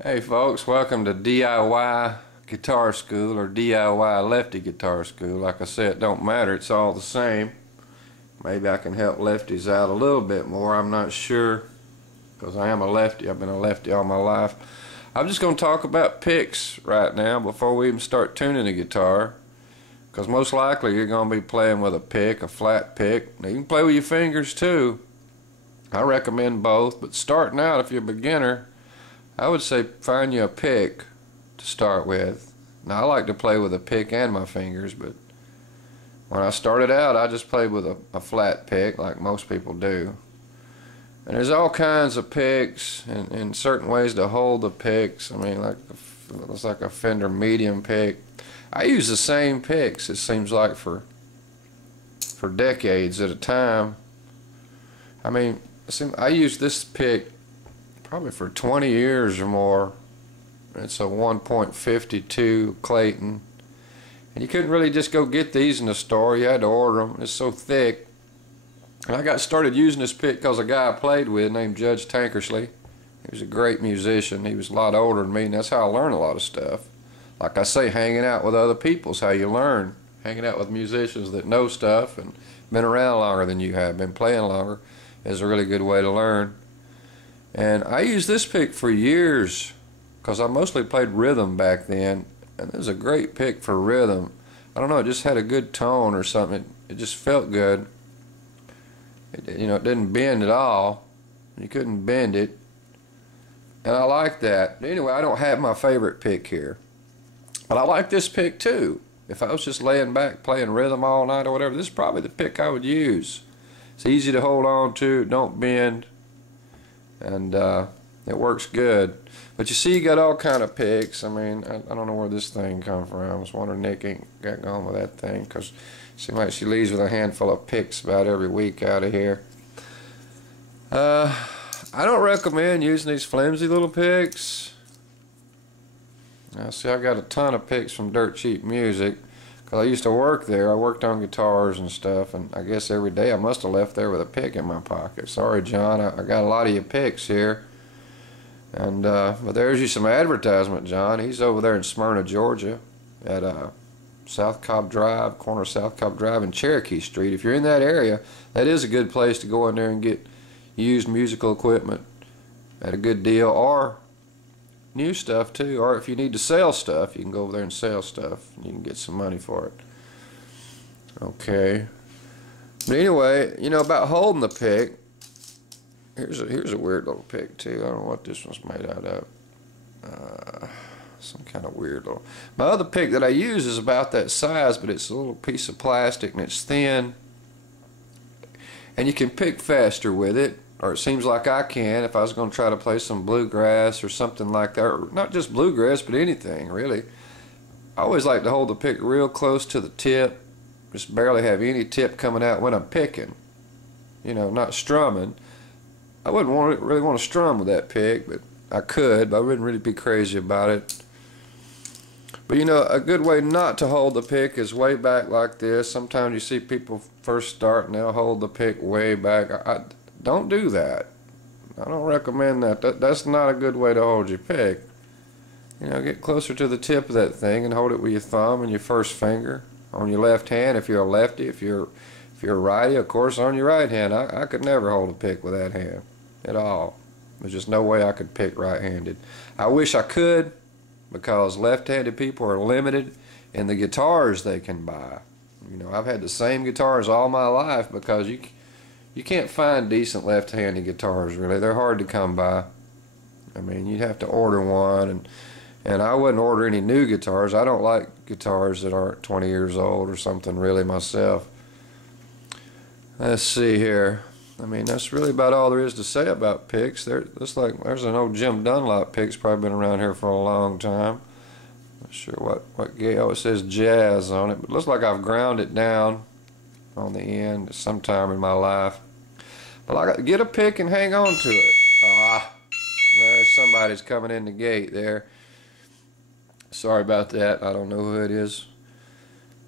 Hey folks, welcome to DIY Guitar School or DIY Lefty Guitar School. Like I said, it don't matter, it's all the same. Maybe I can help lefties out a little bit more, I'm not sure, because I am a lefty. I've been a lefty all my life. I'm just going to talk about picks right now before we even start tuning a guitar, because most likely you're going to be playing with a pick, a flat pick. Now, you can play with your fingers too. I recommend both, but starting out, if you're a beginner, I would say find you a pick to start with. Now I like to play with a pick and my fingers, but when I started out I just played with a flat pick like most people do. And there's all kinds of picks and certain ways to hold the picks. I mean, like it's like a Fender medium pick. I use the same picks, it seems like, for decades at a time. I mean, I use this pick probably for 20 years or more. It's a 1.52 Clayton, and you couldn't really just go get these in the store. You had to order them. It's so thick. And I got started using this pick because a guy I played with named Judge Tankersley. He was a great musician. He was a lot older than me, and that's how I learned a lot of stuff. Like I say, hanging out with other people is how you learn. Hanging out with musicians that know stuff and been around longer than you have, been playing longer, is a really good way to learn. And I used this pick for years because I mostly played rhythm back then, and it was a great pick for rhythm. I don't know, it just had a good tone or something. It just felt good. It didn't bend at all. You couldn't bend it, and I like that. Anyway, I don't have my favorite pick here, but I like this pick too. If I was just laying back playing rhythm all night or whatever, this is probably the pick I would use. It's easy to hold on to, don't bend, and it works good. But you see, you got all kind of picks. I mean, I don't know where this thing come from. I was wondering Nick ain't got going with that thing, because it seems like she leaves with a handful of picks about every week out of here. I don't recommend using these flimsy little picks. Now see, I got a ton of picks from Dirt Cheap Music, because I used to work there. I worked on guitars and stuff, and I guess every day I must have left there with a pick in my pocket. Sorry, John, I got a lot of your picks here. And but there's you some advertisement, John. He's over there in Smyrna, Georgia, at South Cobb Drive, corner of South Cobb Drive and Cherokee Street. If you're in that area, that is a good place to go in there and get used musical equipment at a good deal, or new stuff too. Or if you need to sell stuff, you can go over there and sell stuff, and you can get some money for it. Okay. But anyway, about holding the pick. Here's a weird little pick too. I don't know what this one's made out of. Some kind of weird little. My other pick that I use is about that size, but it's a little piece of plastic and it's thin, and you can pick faster with it, or it seems like I can if I was going to try to play some bluegrass or something like that, or not just bluegrass but anything really. I always like to hold the pick real close to the tip, just barely have any tip coming out when I'm picking, not strumming. I wouldn't really want to strum with that pick, but I could, but I wouldn't really be crazy about it. But a good way not to hold the pick is way back like this. Sometimes you see people first start and they'll hold the pick way back. I don't do that. I don't recommend that. That's not a good way to hold your pick. Get closer to the tip of that thing and hold it with your thumb and your first finger on your left hand if you're a lefty. If you're a righty, of course, on your right hand. I could never hold a pick with that hand at all. There's just no way I could pick right-handed. I wish I could, because left-handed people are limited in the guitars they can buy. I've had the same guitars all my life, because you can't find decent left-handed guitars really. They're hard to come by. I mean, you'd have to order one, and I wouldn't order any new guitars. I don't like guitars that aren't 20 years old or something really myself. Let's see here. I mean, that's really about all there is to say about picks. There's an old Jim Dunlop pick. It's probably been around here for a long time. Not sure what gauge. Oh, it says jazz on it, but it looks like I've ground it down on the end sometime in my life. But I got to get a pick and hang on to it. There's somebody's coming in the gate there. Sorry about that. I don't know who it is.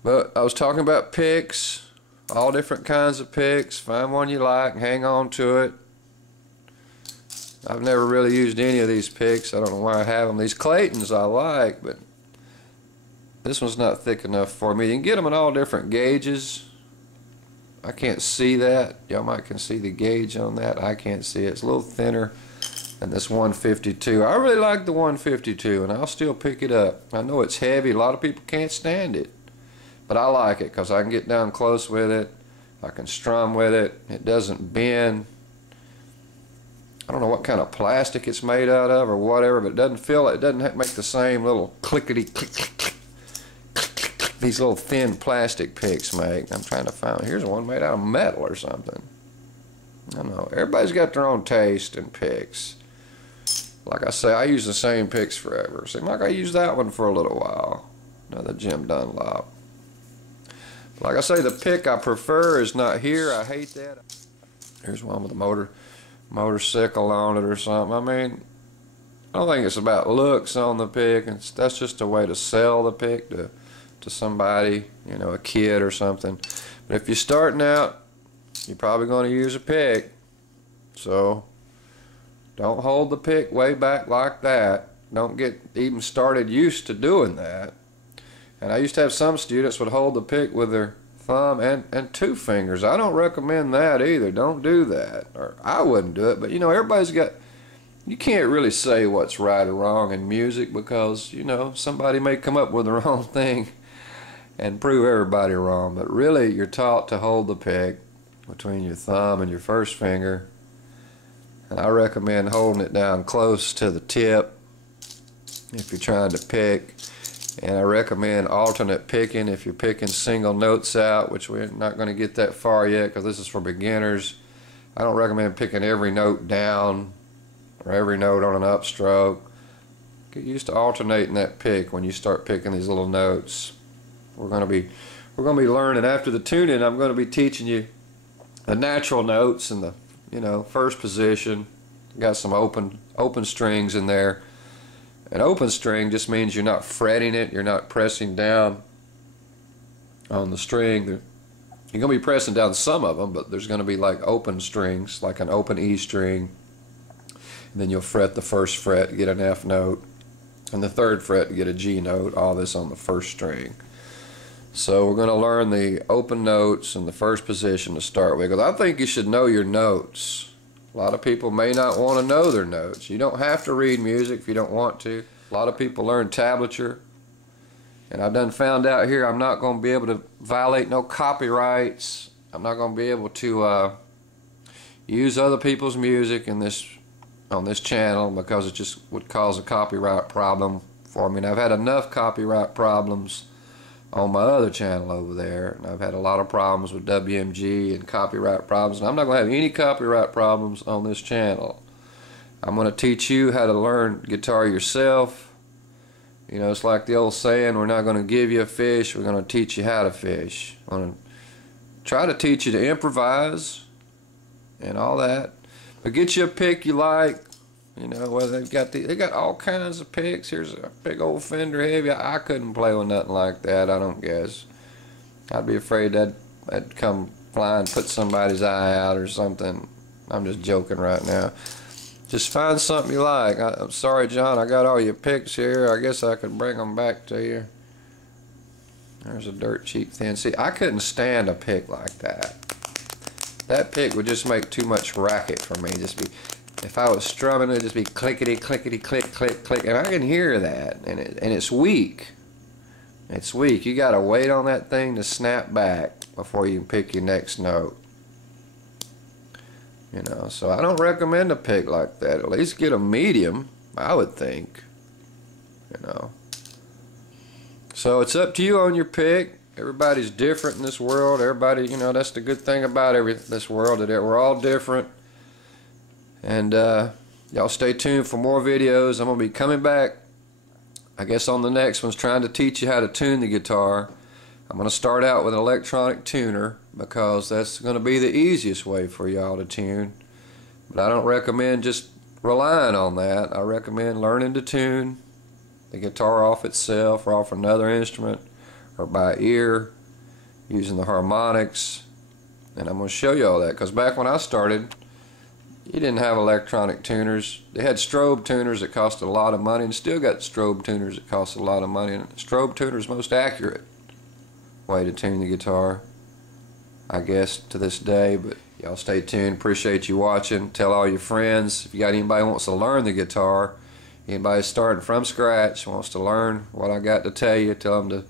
But I was talking about picks. All different kinds of picks. Find one you like and hang on to it. I've never really used any of these picks. I don't know why I have them. These Claytons I like, but this one's not thick enough for me. You can get them in all different gauges. I can't see that. Y'all might can see the gauge on that. I can't see it. It's a little thinner than this 152. I really like the 152, and I'll still pick it up. I know it's heavy. A lot of people can't stand it, but I like it because I can get down close with it. I can strum with it. It doesn't bend. I don't know what kind of plastic it's made out of or whatever, but it doesn't feel it doesn't make the same little clickety click click click these little thin plastic picks make. I'm trying to find, here's one made out of metal or something. I don't know. Everybody's got their own taste in picks. Like I say, I use the same picks forever. Seems like I used that one for a little while. Another Jim Dunlop. Like I say, the pick I prefer is not here. I hate that. Here's one with a motorcycle on it or something. I mean, I don't think it's about looks on the pick. That's just a way to sell the pick to somebody, you know, a kid or something. But if you're starting out, you're probably going to use a pick. So don't hold the pick way back like that. Don't get even started used to doing that. And I used to have some students would hold the pick with their thumb and two fingers. I don't recommend that either. Don't do that. Or I wouldn't do it. But you know, everybody's got, you can't really say what's right or wrong in music because, you know, somebody may come up with the wrong thing and prove everybody wrong. But really, you're taught to hold the pick between your thumb and your first finger. And I recommend holding it down close to the tip if you're trying to pick. And I recommend alternate picking if you're picking single notes out, which we're not going to get that far yet because this is for beginners. I don't recommend picking every note down or every note on an upstroke. Get used to alternating that pick when you start picking these little notes. We're going to be learning after the tuning. I'm going to be teaching you the natural notes in the, you know, first position. Got some open strings in there. An open string just means you're not fretting it, you're not pressing down on the string. You're going to be pressing down some of them, but there's going to be like open strings, like an open E string. And then you'll fret the first fret to get an F note, and the third fret to get a G note, all this on the first string. So we're going to learn the open notes in the first position to start with, because I think you should know your notes. A lot of people may not want to know their notes. You don't have to read music if you don't want to. A lot of people learn tablature. And I've done found out here I'm not going to be able to violate no copyrights. I'm not going to be able to use other people's music in on this channel because it just would cause a copyright problem for me. And I've had enough copyright problems on my other channel over there, and I've had a lot of problems with WMG and copyright problems, and I'm not going to have any copyright problems on this channel. I'm going to teach you how to learn guitar yourself. You know, it's like the old saying, we're not going to give you a fish, we're going to teach you how to fish. I'm going to try to teach you to improvise and all that, but get you a pick you like. You know, well, they got all kinds of picks. Here's a big old Fender Heavy. I couldn't play with nothing like that, I don't guess. I'd be afraid that'd come flying, put somebody's eye out or something. I'm just joking right now. Just find something you like. I'm sorry, John, I got all your picks here. I guess I could bring them back to you. There's a dirt cheap thin. See, I couldn't stand a pick like that. That pick would just make too much racket for me. If I was strumming, it'd just be clickety, clickety, click, click, click, and I can hear that, and it's weak. It's weak. You got to wait on that thing to snap back before you can pick your next note. You know, so I don't recommend a pick like that. At least get a medium, I would think. You know. So it's up to you on your pick. Everybody's different in this world. Everybody, you know, that's the good thing about this world, that we're all different. And y'all stay tuned for more videos. I'm going to be coming back, I guess, on the next one's trying to teach you how to tune the guitar. I'm going to start out with an electronic tuner because that's going to be the easiest way for y'all to tune. But I don't recommend just relying on that. I recommend learning to tune the guitar off itself or off another instrument or by ear using the harmonics. And I'm going to show you all that because back when I started, You didn't have electronic tuners. They had strobe tuners that cost a lot of money, and still got strobe tuners that cost a lot of money. And strobe tuner is most accurate way to tune the guitar, I guess, to this day. But y'all stay tuned. Appreciate you watching. Tell all your friends. If you got anybody who wants to learn the guitar, anybody starting from scratch, wants to learn what I got to tell you, tell them to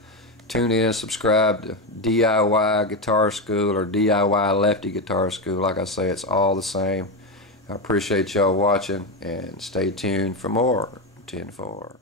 tune in and subscribe to DIY Guitar School or DIY Lefty Guitar School. Like I say, it's all the same. I appreciate y'all watching, and stay tuned for more 10-4.